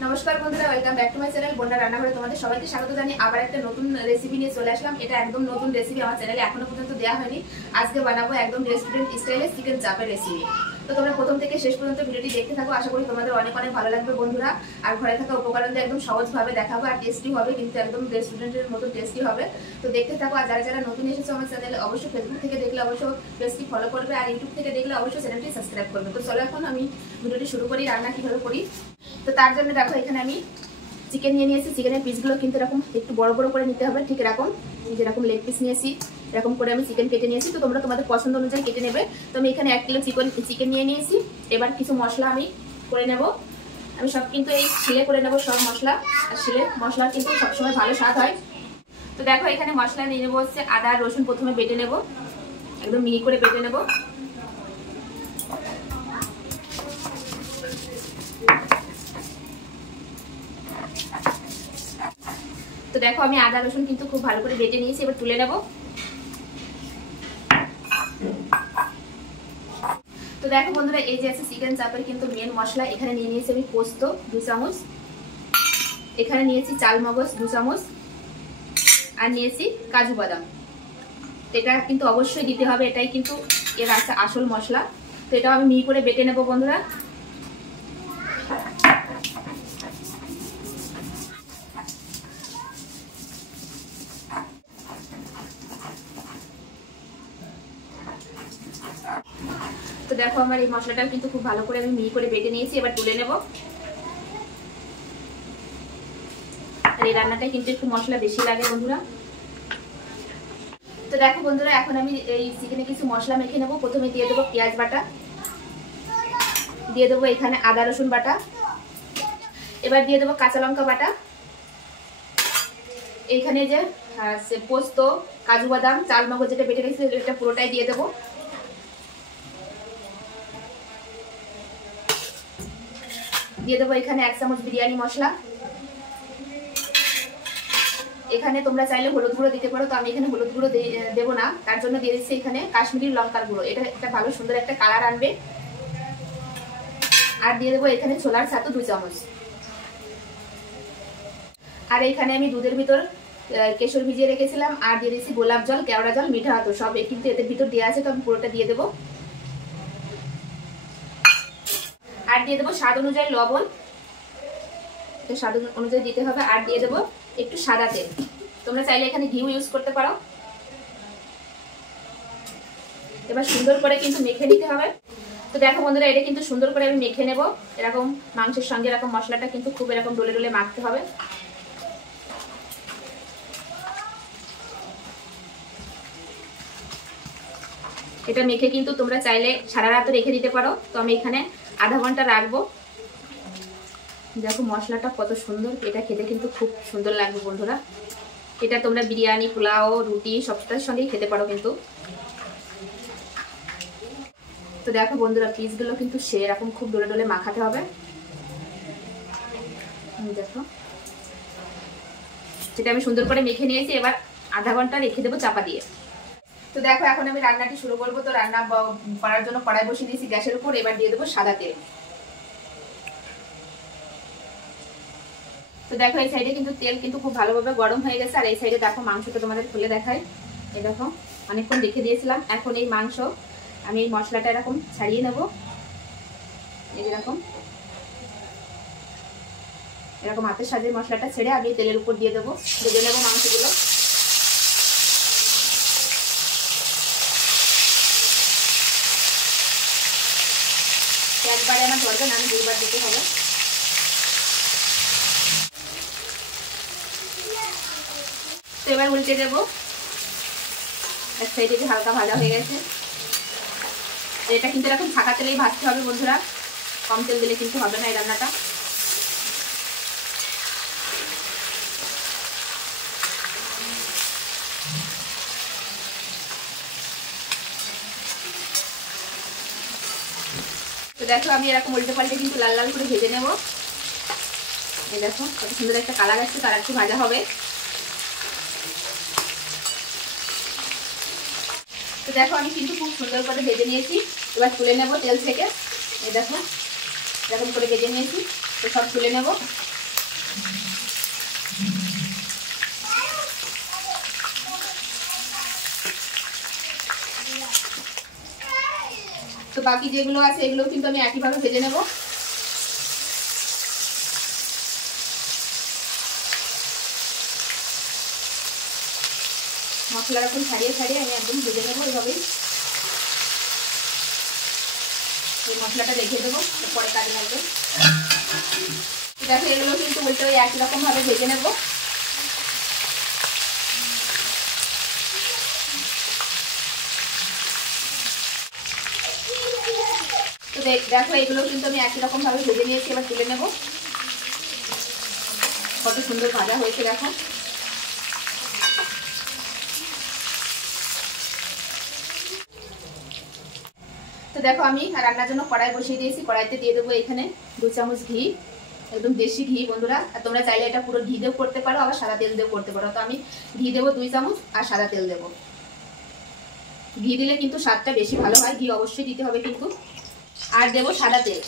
नमस्कार बंधुरा welcome back to my channel बन्या रान्नाघरे तुम्हारे सबाइके स्वागत जानिए आबार एक नतून रेसिपि निये चले आसलाम। एटा एकदम नतून रेसिपि आमार चैनेले एखोनो पर्यन्त देওয়া হয়নি। आजके बानाबो एकदम रेस्टुरेंट स्टाइले चिकेन चापेर रेसिपि। तो তোমরা প্রথম থেকে শেষ পর্যন্ত ভিডিওটি দেখতে থাকো, আশা করি তোমাদের অনেক অনেক ভালো লাগবে বন্ধুরা। আর ঘরে থাকা উপকরণ দিয়ে একদম সহজভাবে দেখাবো আর টেস্টি হবে, কিন্তু একদম রেস্টুরেন্টের মতো টেস্টি হবে। তো দেখতে থাকো। আর যারা যারা নতুন এসেছো আমার চ্যানেলে অবশ্যই ফেসবুক থেকে দেখলে অবশ্যই পেজটি ফলো করবে আর ইউটিউব থেকে দেখলে অবশ্যই চ্যানেলটি সাবস্ক্রাইব করবে। তো চলো এখন আমি ভিডিওটি শুরু করি, রান্না কিভাবে করি। তো তার জন্য দেখো এখানে আমি চিকেন নিয়ে নিয়েছি। চিকেনের পিসগুলো কিন্তু এরকম একটু বড় বড় করে নিতে হবে, ঠিক এরকম যেরকম লেগ পিস নিয়েছি এরকম করে আমি চিকেন কেটে নিয়েছি। তো তোমরা তোমাদের পছন্দ অনুযায়ী কেটে নেবে। তো আমি এখানে 1 কিলো চিকেন নিয়ে নিয়েছি। এবার কিছু মশলা আমি করে নেব। আমি সব কিন্তু এই শিলে করে নেব সব মশলা, আর শিলে মশলা কিন্তু সবসময় ভালো স্বাদ হয়। তো দেখো এখানে মশলা নিয়ে নেবো হচ্ছে আদা রসুন, প্রথমে বেটে নেব, একদম মিহি করে বেটে নেব। তো দেখো আমি আদা রসুন কিন্তু খুব ভালো করে বেটে নিয়েছি, এবার তুলে নেব। তো দেখো বন্ধুরা এই যে আছে চিকেন চাপের কিন্তু মেন মশলা। এখানে নিয়ে নিয়েছি আমি পোস্ত 2 চামচ, এখানে নিয়েছি চাল মগজ 2 চামচ, আর নিয়েছি কাজু বাদাম। এটা কিন্তু অবশ্যই দিতে হবে, এটাই কিন্তু এর আছে আসল মশলা। তো এটাও আমি মিহি করে বেটে নেব বন্ধুরা। তো দেখো আমার এই মশলাটা কিন্তু খুব ভালো করে আমি মিহি করে বেটে নিয়েছি, এবার তুলে নেব। আর এই রান্নাটায় কিন্তু একটু মশলা বেশি লাগে বন্ধুরা। তো দেখো বন্ধুরা এখন আমি এই চিকেনে কিছু মশলা মেখে নেব। প্রথমে দিয়ে দেবো পেঁয়াজ বাটা, দিয়ে দেবো এখানে আদা রসুন বাটা, এবার দিয়ে দেবো কাঁচা লঙ্কা বাটা, এইখানে যে পোস্ত কাজু বাদাম চাল মগজ যেটা বেটে রেখেছি এটা পুরোটাই দিয়ে দেবো। দিয়ে দেবো এখানে 1 চামচ বিরিয়ানি মশলা। এখানে তোমরা চাইলে হলুদ গুঁড়ো দিতে পারো, তো আমি এখানে হলুদ গুঁড়ো দেবো না, তার জন্য দিয়ে দিচ্ছি এখানে কাশ্মীরি লঙ্কার গুঁড়ো। এটা একটা ভালো সুন্দর একটা কালার আনবে। আর দিয়ে দেবো এখানে ছোলার ছাতু 2 চামচ। আর এইখানে আমি দুধের ভিতর কেশর ভিজিয়ে রেখেছিলাম, আর দিয়ে দিচ্ছি গোলাপ জল, কেওড়া জল, মিঠা আতর, সব কিন্তু এদের ভিতর দেওয়া আছে, তো আমি পুরোটা দিয়ে দেবো। আর দিয়ে দেবো স্বাদ অনুযায়ী লবণ, এটা স্বাদ অনুযায়ী দিতে হবে। আর দিয়ে দেবো একটু সাদা তেল, তোমরা চাইলে এখানে ঘিও ইউজ করতে পারো। এবার সুন্দর করে কিন্তু মেখে নিতে হবে। তো দেখো বন্ধুরা এটা কিন্তু সুন্দর করে আমি মেখে নেব। এরকম মাংসের সঙ্গে এরকম মশলাটা কিন্তু খুব এরকম ডলে ডলে মাখতে হবে। এটা মেখে কিন্তু তোমরা চাইলে সারা রাত রেখে দিতে পারো, তো আমি এখানে আধা ঘন্টা রাখবো। দেখো মশলাটা কত সুন্দর, এটা খেতে কিন্তু খুব সুন্দর লাগবে বন্ধুরা। এটা তোমরা বিরিয়ানি পোলাও রুটি সবটার সঙ্গেই খেতে পারো কিন্তু। তো দেখো বন্ধুরা পিসগুলো কিন্তু সেরকম খুব ডলে ডলে মাখাতে হবে। দেখো সেটা আমি সুন্দর করে মেখে নিয়েছি, এবার আধা ঘন্টা রেখে দেবো চাপা দিয়ে। তো দেখো এখন আমি রান্নাটি শুরু করবো। তো রান্না করার জন্য কড়াই বসিয়ে দিয়েছি গ্যাসের উপর, এবার দিয়ে দেবো সাদা তেল। তো দেখো এই সাইডে কিন্তু তেল কিন্তু খুব ভালোভাবে গরম হয়ে গেছে, আর এই সাইডে দেখো মাংসটা তোমাদের খুলে দেখাই। এই দেখো অনেকক্ষণ রেখে দিয়েছিলাম। এখন এই মাংস আমি এই মশলাটা এরকম ছাড়িয়ে নেব। এরকম হাতের সাহায্যে মশলাটা ছেড়ে আমি তেলের উপর দিয়ে দেবো, ভেজে নেবো মাংসগুলো। একবারে আমার ধরবে না, আমি 2 বার দিতে হবে। তো এবার উল্টে দেবো। এক সাইডে যে হালকা ভাজা হয়ে গেছে, এটা কিন্তু এরকম ছাকা তেলেই ভাজতে হবে বন্ধুরা, কম তেল দিলে কিন্তু হবে না এই রান্নাটা। তো দেখো আমি এরকম উল্টে পাল্টে কিন্তু লাল লাল করে ভেজে নেব। এই দেখো কত সুন্দর একটা কালার আসছে, তার একটু ভাজা হবে। তো দেখো আমি কিন্তু খুব সুন্দর করে ভেজে নিয়েছি, এবার তুলে নেব তেল থেকে। এই দেখো এরকম করে ভেজে নিয়েছি। তো সব তুলে নেব। তো বাকি যেগুলো আছে এগুলো কিন্তু আমি একইভাবে ভেজে নেব। মশলা এখন ছাড়িয়ে ছাড়িয়ে আমি একদম ভেজে নেবো এইভাবেই। এই মশলাটা রেখে দেবো, পরে কাজে লাগবে। দেখো এগুলো কিন্তু উল্টে ওই একই রকম ভাবে ভেজে নেব। তো দেখো এগুলো কিন্তু আমি একই রকম ভাবে ভেজে নিয়েছি, এবার তুলে নেব। কত সুন্দর ভাজা হয়েছে দেখো। তো দেখো আমি রান্নার জন্য কড়াই বসিয়ে দিয়েছি। কড়াইতে দিয়ে দেবো এখানে 2 চামচ ঘি, একদম দেশি ঘি বন্ধুরা। আর তোমরা চাইলে এটা পুরো ঘি দিয়েও করতে পারো, আবার সাদা তেল দিয়েও করতে পারো। তো আমি ঘি দেবো 2 চামচ আর সাদা তেল দেবো। ঘি দিলে কিন্তু স্বাদটা বেশি ভালো হয়, ঘি অবশ্যই দিতে হবে কিন্তু। আর দেবো সাদা তেল।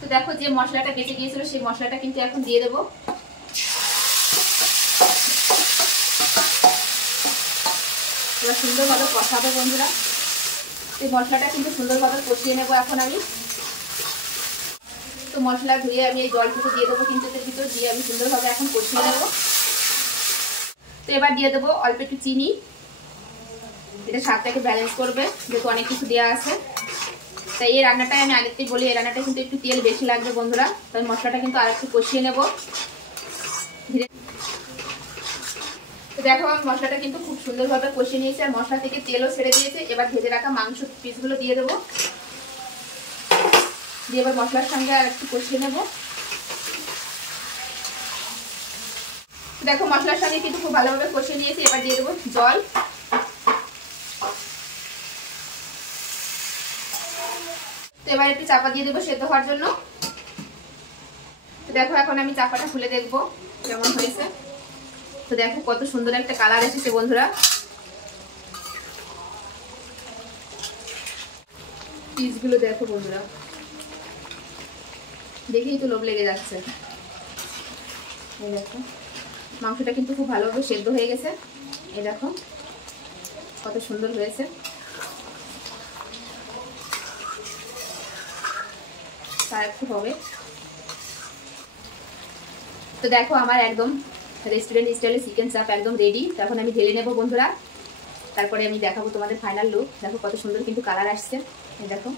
তো দেখো যে মশলাটা বেঁচে গিয়েছিল সেই মশলাটা কিন্তু এখন দিয়ে দেবো। এবার সুন্দরভাবে কষাবো বন্ধুরা। এই মশলাটা কিন্তু সুন্দরভাবে কষিয়ে নেবো এখন আমি। তো মশলা ধুয়ে আমি এই জলটুকু দিয়ে দেবো কিন্তু এর ভিতর, দিয়ে আমি সুন্দরভাবে এখন কষিয়ে নেবো। তো এবার দিয়ে দেবো অল্প একটু চিনি, এটা স্বাদটাকে ব্যালেন্স করবে, যেহেতু অনেক কিছু দেওয়া আছে। তাই এই রান্নাটাই আমি আগের থেকে বলি, এই রান্নাটা কিন্তু একটু তেল বেশি লাগবে বন্ধুরা। তাই মশলাটা কিন্তু আর একটু কষিয়ে নেবো ধীরে। তো দেখো আমি মশলাটা কিন্তু খুব সুন্দরভাবে কষিয়ে নিয়েছি, আর মশলা থেকে তেলও ছেড়ে দিয়েছে। এবার ভেজে রাখা মাংস পিসগুলো দিয়ে দেবো, দিয়ে এবার মশলার সঙ্গে আর একটু কষিয়ে নেবো। দেখো মশলার সঙ্গে কিন্তু খুব ভালোভাবে কষিয়ে নিয়েছি। এবার দিয়ে দেবো জল। তো এবার একটু চাপা দিয়ে দেবো সেদ্ধ হওয়ার জন্য। তো দেখো এখন আমি চাপাটা খুলে দেখবো কেমন হয়েছে। তো দেখো কত সুন্দর একটা কালার এসেছে বন্ধুরা। পিসগুলো দেখো বন্ধুরা, দেখেই তো লোভ লেগে যাচ্ছে। এই দেখো মাংসটা কিন্তু খুব ভালোভাবে সেদ্ধ হয়ে গেছে। এই দেখো কত সুন্দর হয়েছে। তার একটু হবে। তো দেখো আমার একদম রেস্টুরেন্ট স্টাইলে চিকেন চাপ একদম রেডি। তখন আমি ঢেলে নেবো বন্ধুরা, তারপরে আমি দেখাবো তোমাদের ফাইনাল লুক। দেখো কত সুন্দর কিন্তু কালার আসছে। এই দেখো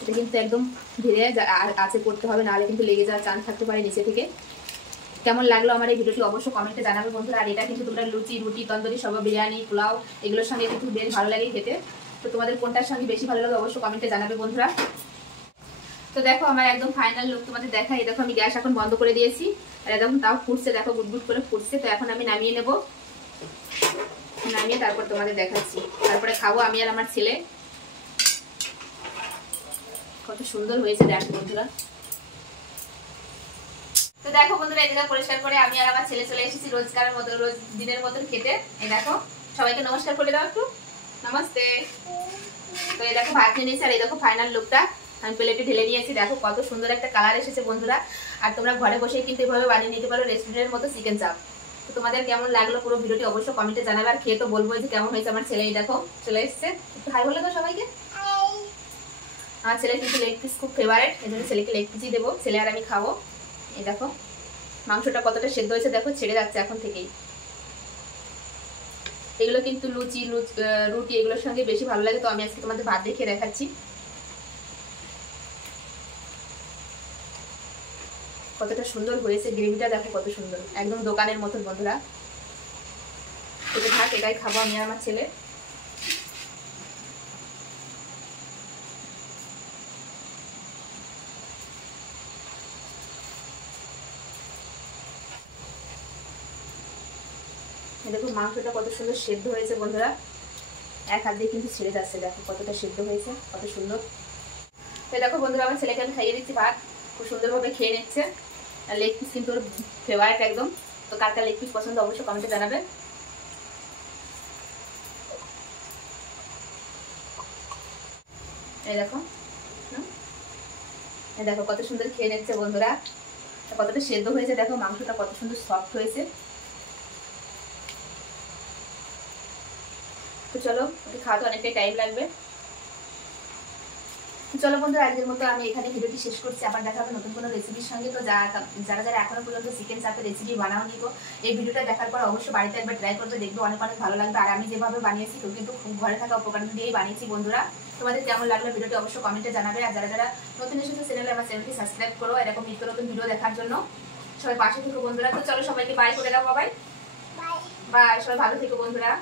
এটা কিন্তু একদম ধীরে আছে করতে হবে, নাহলে কিন্তু লেগে যাওয়ার চান্স থাকতে পারে নিচে থেকে। কেমন লাগলো আমার এই ভিডিওটি অবশ্যই কমেন্টে জানাবে বন্ধুরা। আর এটা কিন্তু তোমরা লুচি, রুটি, তন্দুরি, সব বিরিয়ানি, পোলাও এগুলোর সঙ্গে কিন্তু বেশ ভালো লাগে খেতে। তো তোমাদের কোনটার সঙ্গে বেশি ভালো লাগে অবশ্যই কমেন্টে জানাবে বন্ধুরা। তো দেখো আমার একদম ফাইনাল লুক তোমাদের দেখা। এই দেখো আমি গ্যাস এখন বন্ধ করে দিয়েছি, আর একদম তাও ফুটছে, দেখো গুটগুট করে ফুটছে। তো এখন আমি নামিয়ে নেব, নামিয়ে তারপর তোমাদের দেখাচ্ছি। তারপরে খাবো আমি আর আমার ছেলে। কত সুন্দর হয়েছে দেখো বন্ধুরা। তো দেখো বন্ধুরা এই জায়গা পরিষ্কার করে আমি আর আমার ছেলে চলে এসেছি রোজকারের মতো, রোজ দিনের মতন খেতে। এই দেখো সবাইকে নমস্কার করে দাও একটু, নমস্তে। তো এই দেখো ভাত নিয়ে নিয়েছি, আর এই দেখো ফাইনাল লুকটা আমি প্লেটে ঢেলে নিয়েছি। দেখো কত সুন্দর একটা কালার এসেছে বন্ধুরা। আর তোমরা ঘরে বসেই কিন্তু এভাবে বানিয়ে নিতে পারো রেস্টুরেন্টের মতো চিকেন চাপ। তো তোমাদের কেমন লাগলো পুরো ভিডিওটি অবশ্যই কমেন্টে জানাবে। আর খেয়ে তো বলবো যে কেমন হয়েছে। আমার ছেলে এই দেখো চলে এসছে, একটু হাই বলে দাও সবাইকে। আমার ছেলের কিন্তু লেগ পিস খুব ফেভারিট, এই জন্য ছেলেকে লেগ পিসই দেবো। ছেলে আর আমি খাবো। এই দেখো মাংসটা কতটা সেদ্ধ হয়েছে, দেখো ছেড়ে যাচ্ছে এখন থেকেই। এগুলো কিন্তু লুচি, রুটি এগুলোর সঙ্গে বেশি ভালো লাগে। তো আমি আজকে তোমাদের ভাত দেখিয়ে দেখাচ্ছি কতটা সুন্দর হয়েছে। গ্রেভিটা দেখো কত সুন্দর, একদম দোকানের মতন বন্ধুরা। এটা থাক, এটাই খাবো আমি আর আমার ছেলে। দেখো মাংসটা কত সুন্দর সেদ্ধ হয়েছে বন্ধুরা, এক হাত দিয়ে কিন্তু ছেড়ে যাচ্ছে। দেখো কতটা সেদ্ধ হয়েছে, কত সুন্দর। তো দেখো বন্ধুরা আমার ছেলেকে আমি খাইয়ে দিচ্ছি ভাত, খুব সুন্দরভাবে খেয়ে নিচ্ছে। আর লেগ পিস কিন্তু ওর ফেভারিট একদম। তো কার কার লেগ পিস পছন্দ অবশ্যই কমেন্টে জানাবে। এই দেখো, এই দেখো কত সুন্দর খেয়ে নিচ্ছে বন্ধুরা, কতটা সেদ্ধ হয়েছে, দেখো মাংসটা কত সুন্দর সফট হয়েছে। তো চলো, ওকে খাওয়াতে অনেকটাই টাইম লাগবে। চলো বন্ধুরা, আজকের মতো আমি এখানে ভিডিওটি শেষ করছি। আবার দেখা হবে নতুন কোনো রেসিপির সঙ্গে। তো যারা যারা এখনো পর্যন্ত চিকেন চাপের রেসিপি বানাও নিব, এই ভিডিওটা দেখার পর অবশ্যই বাড়িতে একবার ট্রাই করবে, দেখবে অনেক অনেক ভালো লাগবে। আর আমি যেভাবে বানিয়েছি তো কিন্তু ঘরে থাকা উপকরণ দিয়েই বানিয়েছি বন্ধুরা। তোমাদের কেমন লাগলো ভিডিওটি অবশ্যই কমেন্টে জানাবে। আর যারা যারা নতুন এসেছে চ্যানেলে, আমার চ্যানেলটি সাবস্ক্রাইব করো এরকম নিত্য নতুন ভিডিও দেখার জন্য। সবাই পাশে থেকো বন্ধুরা। তো চলো সবাইকে বাই করে দাও, বাই বাই, সবাই ভালো থেকো বন্ধুরা।